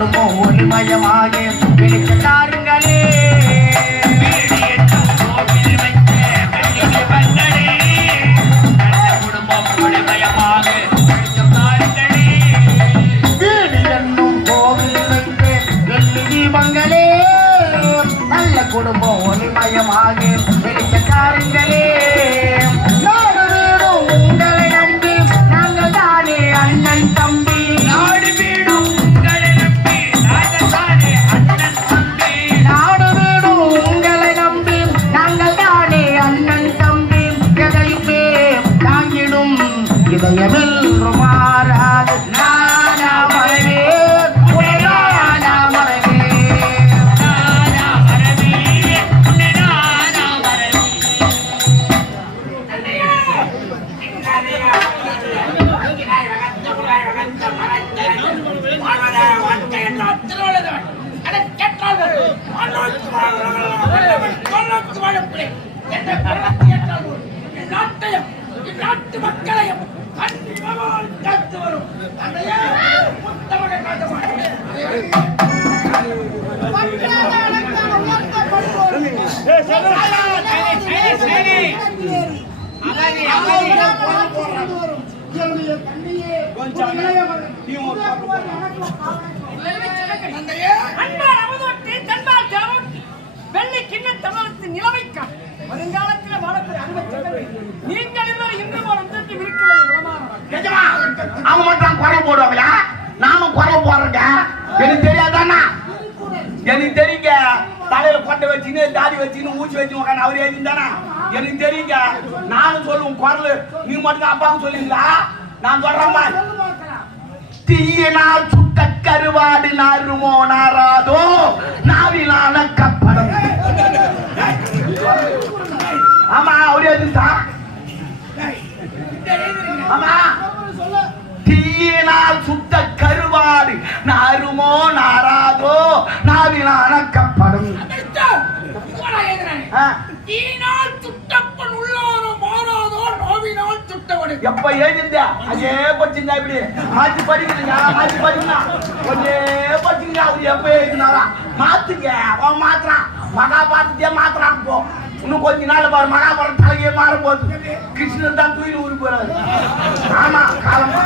குடும்பம் ஒளிமயமாக வெளிச்ச தாருங்களே. குடும்பம் ஒளிமயமாக வெளிச்சக்காரங்களே. நாடு வீடும் உங்களை நம்பி நாங்கள் தானே அண்ணன் தம்பி. நாடு வீடும் உங்களை நம்பி நாங்கள் தானே அண்ணன் தம்பி. நாடு வீடும் உங்களை நம்பி நாங்கள் தானே அண்ணன் தம்பி. எதையுமே தாங்கிடும் இதயமில் மாறாது நானா மறைவே. நாட்டு மக்களையும் காத்து வரும் வெள்ளை கிண்ண தமிழகத்தின் நிலைமைக்கான் வருங்காலத்தில் வாழக்கூடிய அனுமதி நீங்கள் இன்று வந்து இருக்கிறது. அவங்க மட்டும் குறை போடுவாங்களா? நானும் குறை போடுறேங்க. எனக்கு தெரியாதானா? எனக்கு தெரியுங்க. தலையில கொட்டை வச்சுன்னு தாடி வச்சுன்னு ஊச்சி வச்சு உட்காந்து அவர் எழுதிந்தானா எனக்கு தெரியுங்க. நானும் சொல்லுவோம் குரல். நீ மட்டும் அப்பாவும் சொல்லுவீங்களா? நான் சொல்றேம்மா. தீயினால் சுட்ட கருவாடு நாருமோ நாராதோ நாவிலான கப்படம். ஆமா அவரே எழுதிட்டா. ஆமா தீயினால் சுட்ட கருவாடு நாருமோ நாராதோ நாவிலான கப்படம். எப்ப எழுதிருந்தா அதே பச்சுங்க. இப்படி மாத்தி படிக்கிறீங்க மாத்தி படிக்கா ஒன்னே பச்சுங்க. அவரு எப்ப எழுதினாரா மாத்துங்க. அவன் மாத்துறான். மகாபாரதத்தையே மாத்துறான். போ இன்னும் கொஞ்ச நாள் பாரு மகாபாரத தலையே மாறும் போது கிருஷ்ணன் தான் தூயில் ஊருக்கு போறாரு. ஆமா காலம்